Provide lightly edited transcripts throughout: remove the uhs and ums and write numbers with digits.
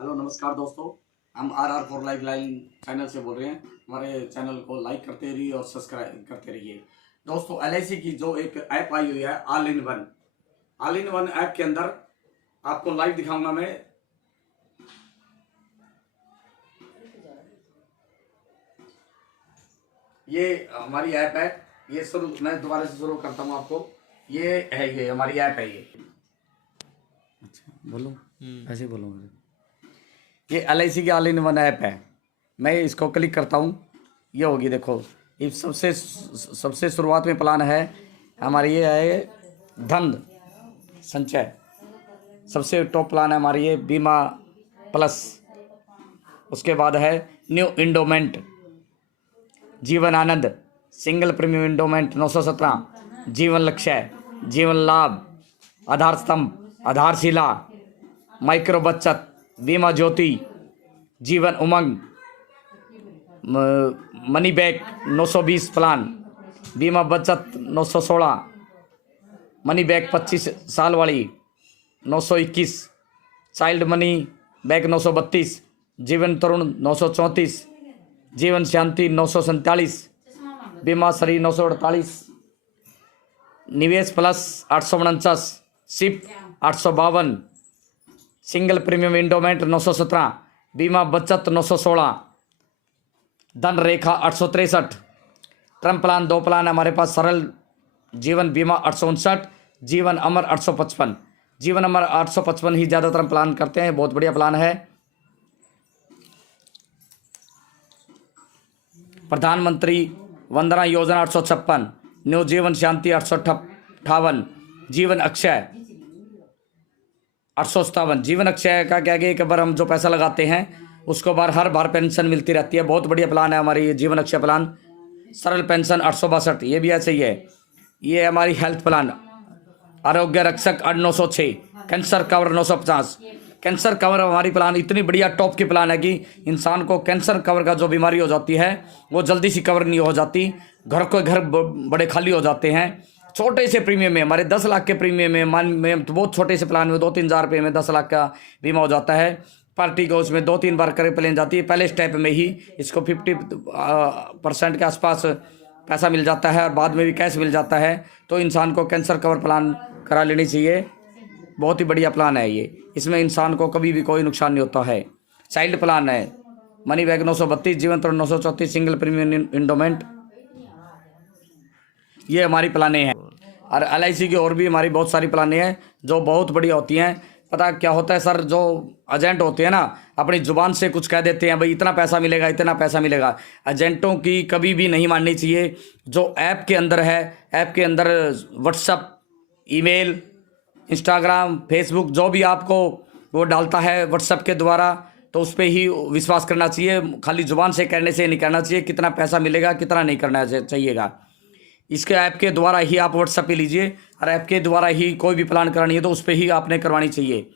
Hello नमस्कार दोस्तों, हम RR for life line channel से बोल रहे हैं। हमारे चैनल को लाइक करते रहिए और सब्सक्राइब करते रहिए। दोस्तों, LIC की जो एक ऐप आई हुई है ऑल इन वन ऐप के अंदर आपको लाइव दिखाऊंगा मैं। ये हमारी ऐप है। ये मैं दोबारा से शुरू करता हूँ आपको। ये हमारी ऐप है। ये अच्छा बोलो, ऐसे बोलो। ये LIC की ऑल इन वन ऐप है। मैं इसको क्लिक करता हूँ, ये होगी। देखो, ये सबसे शुरुआत में प्लान है हमारी, ये है धन संचय। सबसे टॉप प्लान है हमारी ये बीमा प्लस। उसके बाद है new endowment, Jeevan Anand, single premium endowment 917, जीवन लक्ष्य, जीवन लाभ, आधार स्तंभ, आधारशिला, माइक्रो बचत, बीमा ज्योति, Jeevan Umang, money back 920 plan, बीमा बचत 916, मनी बैक 25 साल वाली 921, चाइल्ड मनी बैक 932, जीवन तरुण 934, जीवन शांति 947, बीमा Shri 948, Nivesh plus 849, SIP 852, single premium endowment 917, Bima बचत 916, धन रेखा 863, टर्म प्लान 2 प्लान हमारे पास, सरल जीवन बीमा 859, जीवन अमर 855। जीवन अमर 855 ही ज़्यादातर प्लान करते हैं, बहुत बढ़िया प्लान है। प्रधानमंत्री वंदना योजना 856, न्यू जीवन शांति 858, जीवन अक्षय 857। जीवन अक्षय का क्या कि एक बार हम जो पैसा लगाते हैं उसको हर बार पेंशन मिलती रहती है। बहुत बढ़िया प्लान है हमारी ये जीवन अक्षय प्लान। सरल पेंशन 862, ये भी ऐसे ही है। ये हमारी हेल्थ प्लान, आरोग्य रक्षक 906, कैंसर कवर 950। कैंसर कवर हमारी प्लान इतनी बढ़िया टॉप की प्लान है कि इंसान को कैंसर कवर का जो बीमारी हो जाती है वो जल्दी से कवर नहीं हो जाती। घर बड़े खाली हो जाते हैं। छोटे से प्रीमियम में, हमारे 10 लाख के प्रीमियम में तो बहुत छोटे से प्लान में 2-3 हज़ार रुपये में 10 लाख का बीमा हो जाता है। पार्टी को उसमें 2-3 बार करे प्लेन जाती है। पहले स्टेप में ही इसको 50% के आसपास पैसा मिल जाता है और बाद में भी कैश मिल जाता है। तो इंसान को कैंसर कवर प्लान करा लेनी चाहिए। बहुत ही बढ़िया प्लान है ये। इसमें इंसान को कभी भी कोई नुकसान नहीं होता है। चाइल्ड प्लान है, मनी बैग 932, जीवन तरुण 934, सिंगल प्रीमियम इंडोमेंट, ये हमारी प्लानें हैं। और LIC की और भी हमारी बहुत सारी प्लानें हैं जो बहुत बढ़िया होती हैं। पता क्या होता है सर, जो एजेंट होते हैं ना, अपनी ज़ुबान से कुछ कह देते हैं, भाई इतना पैसा मिलेगा, इतना पैसा मिलेगा। एजेंटों की कभी भी नहीं माननी चाहिए। जो ऐप के अंदर है, ऐप के अंदर व्हाट्सअप, ईमेल, इंस्टाग्राम, फेसबुक जो भी आपको वो डालता है व्हाट्सएप के द्वारा, तो उस पर ही विश्वास करना चाहिए। खाली ज़ुबान से कहने से नहीं करना चाहिए कितना पैसा मिलेगा, कितना नहीं करना चाहिएगा। इसके ऐप के द्वारा ही आप व्हाट्सएप पे लीजिए और ऐप के द्वारा ही कोई भी प्लान करानी है तो उस पर ही आपने करवानी चाहिए।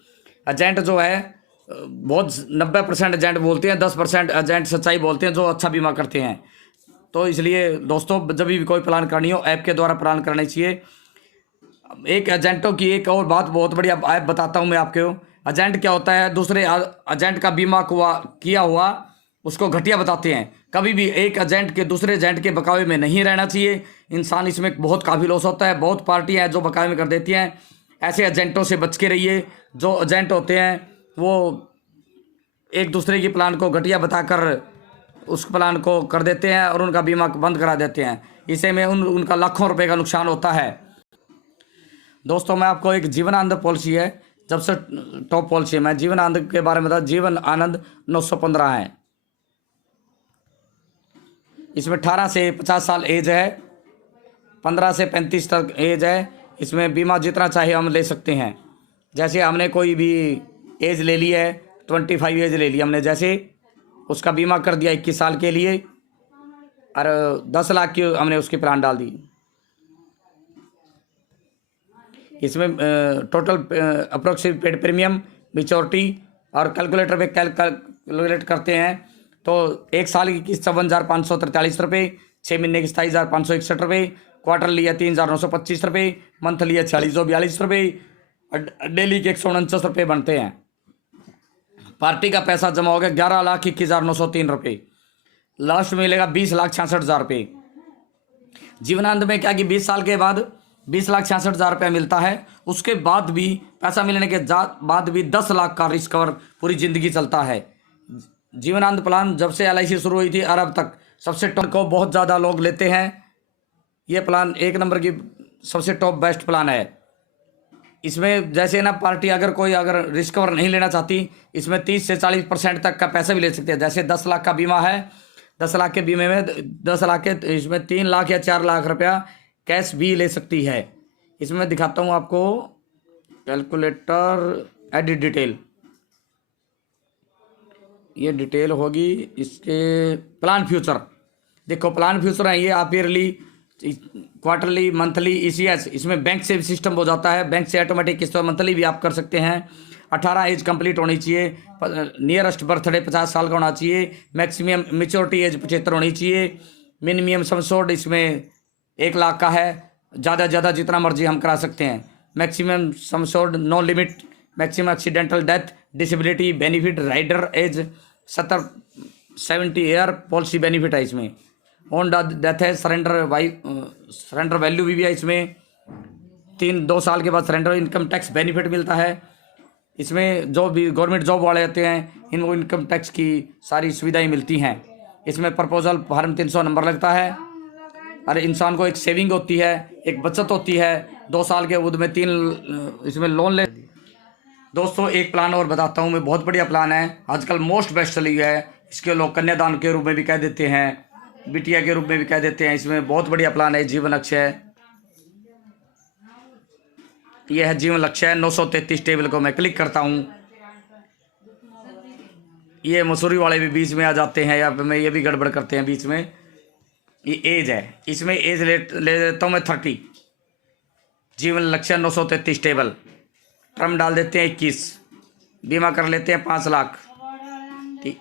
एजेंट जो है बहुत 90% एजेंट बोलते हैं, 10% एजेंट सच्चाई बोलते हैं जो अच्छा बीमा करते हैं। तो इसलिए दोस्तों, जब भी कोई प्लान करनी हो ऐप के द्वारा प्लान करना चाहिए। एक एजेंटों की एक और बात बहुत बढ़िया ऐप बताता हूँ मैं आपको। एजेंट क्या होता है, दूसरे एजेंट का बीमा किया हुआ उसको घटिया बताते हैं। कभी भी एक एजेंट के दूसरे एजेंट के बकावे में नहीं रहना चाहिए। इंसान इसमें बहुत काफ़ी लॉस होता है। बहुत पार्टियां हैं जो बकावे में कर देती हैं। ऐसे एजेंटों से बच के रहिए। जो एजेंट होते हैं वो एक दूसरे की प्लान को घटिया बताकर उस प्लान को कर देते हैं और उनका बीमा बंद करा देते हैं। इसे में उनका लाखों रुपए का नुकसान होता है। दोस्तों, मैं आपको एक जीवन आनंद पॉलिसी है, जब से टॉप पॉलिसी है। मैं जीवन आनंद के बारे में बता, जीवन आनंद 915 है। इसमें 18 से 50 साल एज है, 15 से 35 तक एज है। इसमें बीमा जितना चाहे हम ले सकते हैं। जैसे हमने कोई भी एज ले ली है, 25 एज ले ली हमने, जैसे उसका बीमा कर दिया 21 साल के लिए और 10 लाख की हमने उसकी प्लान डाल दी। इसमें टोटल अप्रोक्सीमेट प्रीमियम, मैच्योरिटी और कैलकुलेटर पे कैलकुलेट करते हैं तो 1 साल की किस्त 57,543 रुपये, 6 महीने की 27,561 रुपये, क्वार्टरली है 3,925 रुपये, मंथली है 4642 रुपये, डेली के 149 रुपये बनते हैं। पार्टी का पैसा जमा हो गया 11,21,903 रुपये। लास्ट में मिलेगा 20,66,000 रुपये। जीवनानंद में क्या कि 20 साल के बाद 20,66,000 रुपया मिलता है। उसके बाद भी पैसा मिलने के बाद भी 10 लाख का रिस्क कवर पूरी ज़िंदगी चलता है। जीवनानंद प्लान जब से LIC शुरू हुई थी और अब तक सबसे टॉप को बहुत ज़्यादा लोग लेते हैं। ये प्लान एक नंबर की सबसे टॉप बेस्ट प्लान है। इसमें जैसे ना पार्टी अगर रिस्क कवर नहीं लेना चाहती, इसमें 30 से 40% तक का पैसा भी ले सकते हैं। जैसे 10 लाख का बीमा है, 10 लाख के बीमे में 10 लाख के इसमें 3 लाख या 4 लाख रुपया कैश भी ले सकती है। इसमें मैं दिखाता हूँ आपको कैलकुलेटर एडिट डिटेल। ये डिटेल होगी इसके प्लान फ्यूचर। देखो प्लान फ्यूचर है ये, आप ईयरली, क्वार्टरली, मंथली, ECS, इसमें बैंक से भी सिस्टम हो जाता है। बैंक से ऑटोमेटिक किस्त मंथली भी आप कर सकते हैं। 18 एज कंप्लीट होनी चाहिए। नियरेस्ट बर्थडे 50 साल का होना चाहिए। मैक्सिमम मेच्योरिटी एज 75 होनी चाहिए। मिनिमम सम एश्योर्ड इसमें 1 लाख का है। ज़्यादा ज़्यादा जितना मर्जी हम करा सकते हैं। Maximum sum assured, no limit. Maximum accidental death, disability benefit, rider age 70 year policy benefit है इसमें। ऑन डेथ है, सरेंडर वैल्यू भी है इसमें। 2 साल के बाद सरेंडर इनकम टैक्स बेनिफिट मिलता है। इसमें जो भी गवर्नमेंट जॉब वाले होते हैं इनको इनकम टैक्स की सारी सुविधाएं मिलती हैं। इसमें प्रपोजल फॉर्म 300 नंबर लगता है। और इंसान को एक सेविंग होती है, एक बचत होती है। 2 साल के अवधि में 3 इसमें लोन ले। दोस्तों एक प्लान और बताता हूँ मैं, बहुत बढ़िया प्लान है, आजकल मोस्ट बेस्ट चली है। इसके लोग कन्यादान के रूप में भी कह देते हैं, बिटिया के रूप में भी कह देते हैं। इसमें बहुत बढ़िया प्लान है, जीवन अक्षय। यह है जीवन लक्ष्य 933 टेबल को मैं क्लिक करता हूँ। ये मसूरी वाले भी बीच में आ जाते हैं, या मैं ये भी गड़बड़ करते हैं बीच में। ये एज है, इसमें एज ले लेता हूँ मैं 30। जीवन लक्ष्य 933 टेबल, टर्म डाल देते हैं 21, बीमा कर लेते हैं 5 लाख। ठीक,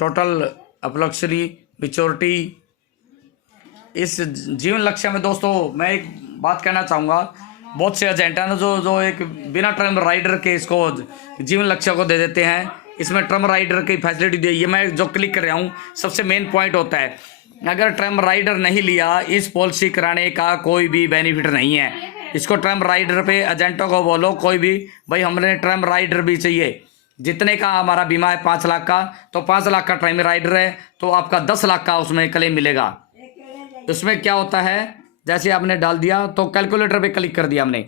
टोटल अप्रोक्सिमेटली मेच्योरिटी। इस जीवन लक्ष्य में दोस्तों मैं एक बात कहना चाहूँगा, बहुत से एजेंट हैं ना जो एक बिना टर्म राइडर के इसको जीवन लक्ष्य को दे देते हैं। इसमें टर्म राइडर की फैसिलिटी दी, ये मैं जो क्लिक कर रहा हूँ सबसे मेन पॉइंट होता है। अगर टर्म राइडर नहीं लिया, इस पॉलिसी कराने का कोई भी बेनिफिट नहीं है। इसको टर्म राइडर पे एजेंटों को बोलो कोई भी, भाई हमने टर्म राइडर भी चाहिए। जितने का हमारा बीमा है 5 लाख का, तो 5 लाख का टर्म राइडर है तो आपका 10 लाख का उसमें क्लेम मिलेगा। उसमें क्या होता है, जैसे आपने डाल दिया तो कैलकुलेटर पे क्लिक कर दिया हमने।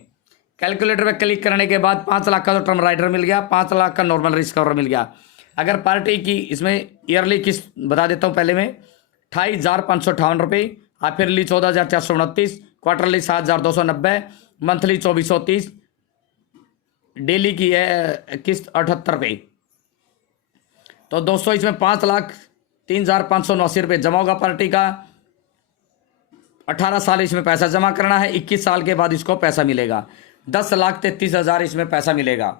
कैलकुलेटर पे क्लिक करने के बाद 5 लाख का तो टर्म राइडर मिल गया, 5 लाख का नॉर्मल रिस्क कवर मिल गया। अगर पार्टी की इसमें ईयरली किस्त बता देता हूँ पहले में, 28,558 रुपये, half yearly 14,429, quarterly 7,290, monthly 2,430, daily की है किस्त 78 रुपये। तो दोस्तों इसमें 5,03,589 रुपये जमा होगा पार्टी का। 18 साल इसमें पैसा जमा करना है, 21 साल के बाद इसको पैसा मिलेगा। 10,33,000 इसमें पैसा मिलेगा।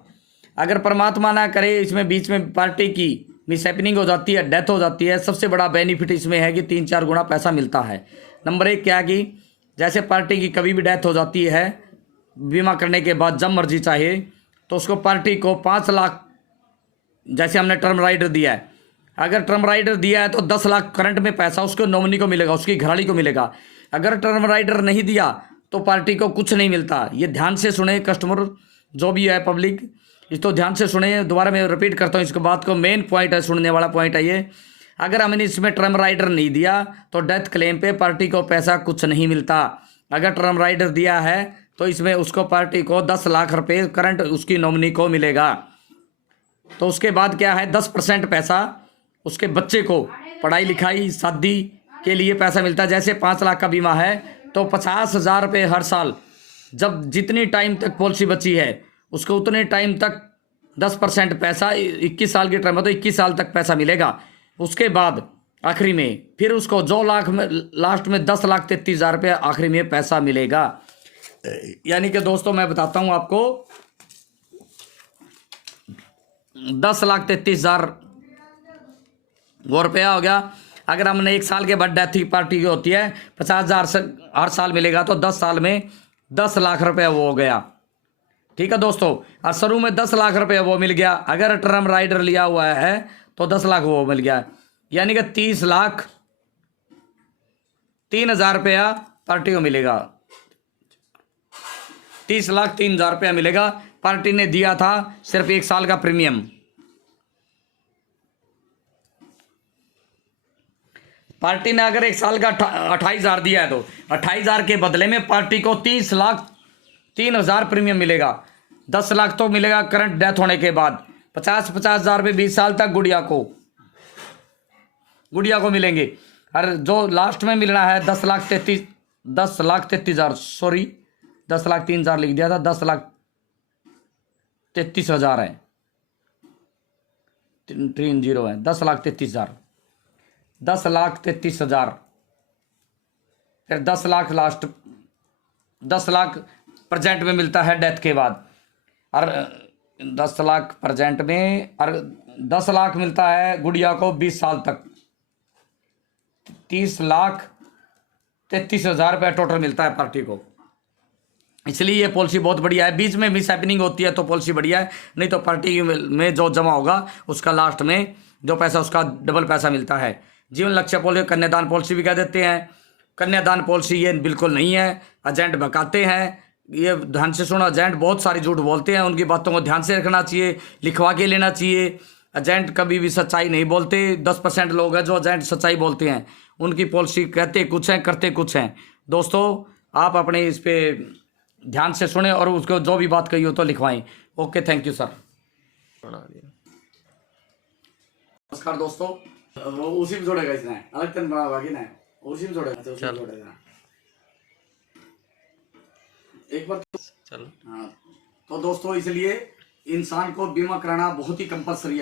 अगर परमात्मा ना करे इसमें बीच में पार्टी की मिसहैपनिंग हो जाती है, डेथ हो जाती है, सबसे बड़ा बेनिफिट इसमें है कि 3-4 गुना पैसा मिलता है। नंबर 1 क्या कि जैसे पार्टी की कभी भी डेथ हो जाती है, बीमा करने के बाद जब मर्जी चाहे तो उसको पार्टी को 5 लाख, जैसे हमने टर्म राइडर दिया है, अगर टर्म राइडर दिया है तो 10 लाख करंट में पैसा उसको नॉमिनी को मिलेगा, उसकी घरवाली को मिलेगा। अगर टर्म राइडर नहीं दिया तो पार्टी को कुछ नहीं मिलता। ये ध्यान से सुने कस्टमर, जो भी है पब्लिक, इसको ध्यान से सुने। दोबारा मैं रिपीट करता हूँ इसके बात को, मेन पॉइंट है, सुनने वाला पॉइंट है ये। अगर हमने इसमें टर्म राइडर नहीं दिया तो डेथ क्लेम पे पार्टी को पैसा कुछ नहीं मिलता। अगर टर्म राइडर दिया है तो इसमें उसको पार्टी को 10 लाख रुपये करंट उसकी नॉमिनी को मिलेगा। तो उसके बाद क्या है, 10% पैसा उसके बच्चे को पढ़ाई लिखाई शादी के लिए पैसा मिलता है। जैसे 5 लाख का बीमा है तो 50,000 रुपये हर साल, जब जितनी टाइम तक पॉलिसी बची है उसको उतने टाइम तक 10% पैसा, 21 साल की टर्म है तो 21 साल तक पैसा मिलेगा। उसके बाद आखिरी में फिर उसको जो लाख में लास्ट में 10,33,000 रुपये आखिरी में पैसा मिलेगा। यानी कि दोस्तों मैं बताता हूँ आपको, 10,33,000 वो रुपया हो गया। अगर हमने 1 साल के बाद डेथ की पार्टी की होती है 50,000 से हर साल मिलेगा, तो 10 साल में 10 लाख रुपया वो हो गया। ठीक है दोस्तों। और शुरू में 10 लाख रुपये वो मिल गया, अगर टर्म राइडर लिया हुआ है तो 10 लाख वो मिल गया, यानी कि 30,03,000 रुपया पार्टी को मिलेगा। 30,03,000 रुपया मिलेगा। पार्टी ने दिया था सिर्फ 1 साल का प्रीमियम। पार्टी ने अगर 1 साल का 28,000 दिया है तो 28,000 के बदले में पार्टी को 30,03,000 प्रीमियम मिलेगा। 10 लाख तो मिलेगा करंट डेथ होने के बाद। 50,000 रुपये 20 साल तक गुड़िया को मिलेंगे। और जो लास्ट में मिलना है 10,33,000 सॉरी 10,03,000 लिख दिया था, 10,33,000 है, 30 है, 10,33,000, 10,33,000, फिर 10 लाख लास्ट, 10 लाख प्रेजेंट में मिलता है डेथ के बाद। और 10 लाख प्रेजेंट में, और 10 लाख मिलता है गुड़िया को 20 साल तक। 30,33,000 रुपये टोटल मिलता है पार्टी को। इसलिए ये पॉलिसी बहुत बढ़िया है। बीच में मिस हैपनिंग होती है तो पॉलिसी बढ़िया है, नहीं तो पार्टी में जो जमा होगा उसका लास्ट में जो पैसा उसका डबल पैसा मिलता है। जीवन लक्ष्य पॉलिसी कन्यादान पॉलिसी भी कह देते हैं। कन्यादान पॉलिसी ये बिल्कुल नहीं है, एजेंट भगाते हैं। ये ध्यान से सुनो, एजेंट बहुत सारी झूठ बोलते हैं, उनकी बातों को ध्यान से रखना चाहिए, लिखवा के लेना चाहिए। एजेंट कभी भी सच्चाई नहीं बोलते। 10% लोग हैं जो एजेंट सच्चाई बोलते हैं, उनकी पॉलिसी कहते कुछ हैं करते कुछ हैं। दोस्तों आप अपने इस पे ध्यान से सुने और उसको जो भी बात कही हो तो लिखवाएं। Okay, thank you sir. नमस्कार दोस्तों, वो उसी में जोड़ेगा, इसने अलग तन बना हुआ ना, उसी में जोड़ेगा, उसी में जोड़ेगा एक बार तो चलो। हाँ तो दोस्तों, इसलिए इंसान को बीमा कराना बहुत ही कंपल्सरी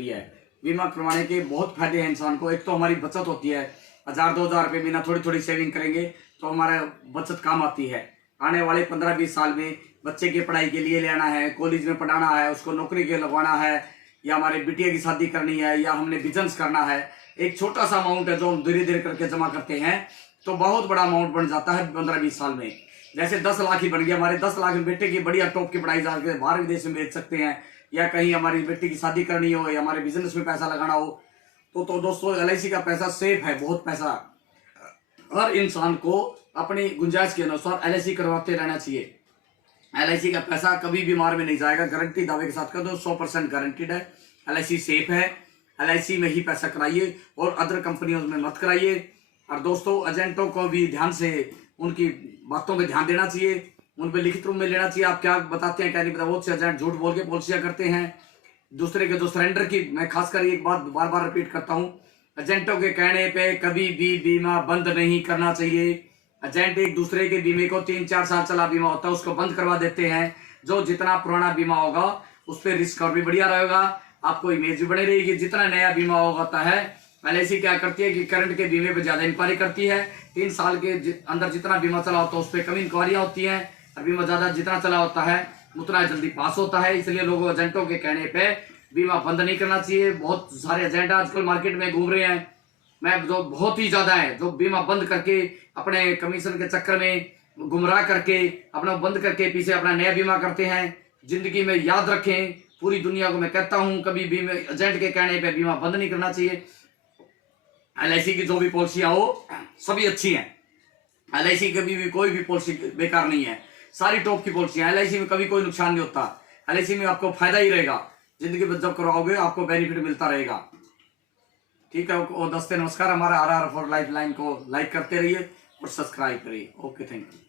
है। बीमा करवाने के बहुत फायदे हैं इंसान को। एक तो हमारी बचत होती है, 1,000-2,000 रुपये महीना थोड़ी थोड़ी सेविंग करेंगे तो हमारा बचत काम आती है। आने वाले 15-20 साल में बच्चे की पढ़ाई के लिए लेना है, कॉलेज में पढ़ाना है, उसको नौकरी के लगवाना है, या हमारे बिटिया की शादी करनी है, या हमने बिजनेस करना है। एक छोटा सा अमाउंट है जो हम धीरे धीरे करके जमा करते हैं तो बहुत बड़ा अमाउंट बन जाता है 15-20 साल में। जैसे 10 लाख ही बन गया हमारे। 10 लाख में बेटे की बढ़िया टॉप की पढ़ाई जाकर बाहर विदेश में भेज सकते हैं, या कहीं हमारी बेटी की शादी करनी हो या हमारे बिजनेस में पैसा लगाना हो तो दोस्तों LIC का पैसा सेफ है, बहुत पैसा। हर इंसान को अपनी गुंजाइश के अनुसार LIC करवाते रहना चाहिए। LIC का पैसा कभी भी मार में नहीं जाएगा, गारंटी दावे के साथ कर दो, 100% गारंटीड है। LIC सेफ है, LIC में ही पैसा कराइए और अदर कंपनियों में मत कराइए। और दोस्तों एजेंटों को भी ध्यान से उनकी बातों पे ध्यान देना चाहिए, उन पे लिखित रूप में लेना चाहिए आप क्या बताते हैं क्या नहीं पता। बहुत से एजेंट झूठ बोल के पॉलिसियां करते हैं दूसरे के। जो सरेंडर की, मैं खासकर एक बात बार बार रिपीट करता हूँ, एजेंटों के कहने पे कभी भी बीमा बंद नहीं करना चाहिए। एजेंट एक दूसरे के बीमे को 3-4 साल चला बीमा होता है उसको बंद करवा देते हैं। जो जितना पुराना बीमा होगा उस पर रिस्क और भी बढ़िया रहेगा, आपको इमेज भी बनी रहेगी। जितना नया बीमा होता है LIC क्या करती है कि करंट के बीमे पे ज्यादा इंक्वायरी करती है। 3 साल के अंदर जितना बीमा चला होता है उस पर कम इंक्वायरियां होती हैं, और बीमा ज्यादा जितना चला होता है उतना जल्दी पास होता है। इसलिए लोगों एजेंटों के कहने पे बीमा बंद नहीं करना चाहिए। बहुत सारे एजेंट आजकल मार्केट में घूम रहे हैं, मैं जो बहुत ही ज्यादा है, जो बीमा बंद करके अपने कमीशन के चक्कर में गुमराह करके अपना बंद करके पीछे अपना नया बीमा करते हैं। जिंदगी में याद रखें, पूरी दुनिया को मैं कहता हूं कभी भी एजेंट के कहने पे बीमा बंद नहीं करना चाहिए। LIC की जो भी पॉलिसियां हो सभी अच्छी हैं। LIC कभी भी कोई भी पॉलिसी बेकार नहीं है, सारी टॉप की पॉलिसियां। LIC में कभी कोई नुकसान नहीं होता, LIC में आपको फायदा ही रहेगा। जिंदगी में जब करवाओगे आपको बेनिफिट मिलता रहेगा। ठीक है, और दोस्तों नमस्कार। हमारा RR4 लाइफ लाइन को लाइक करते रहिए और सब्सक्राइब करिए। Okay, thank you.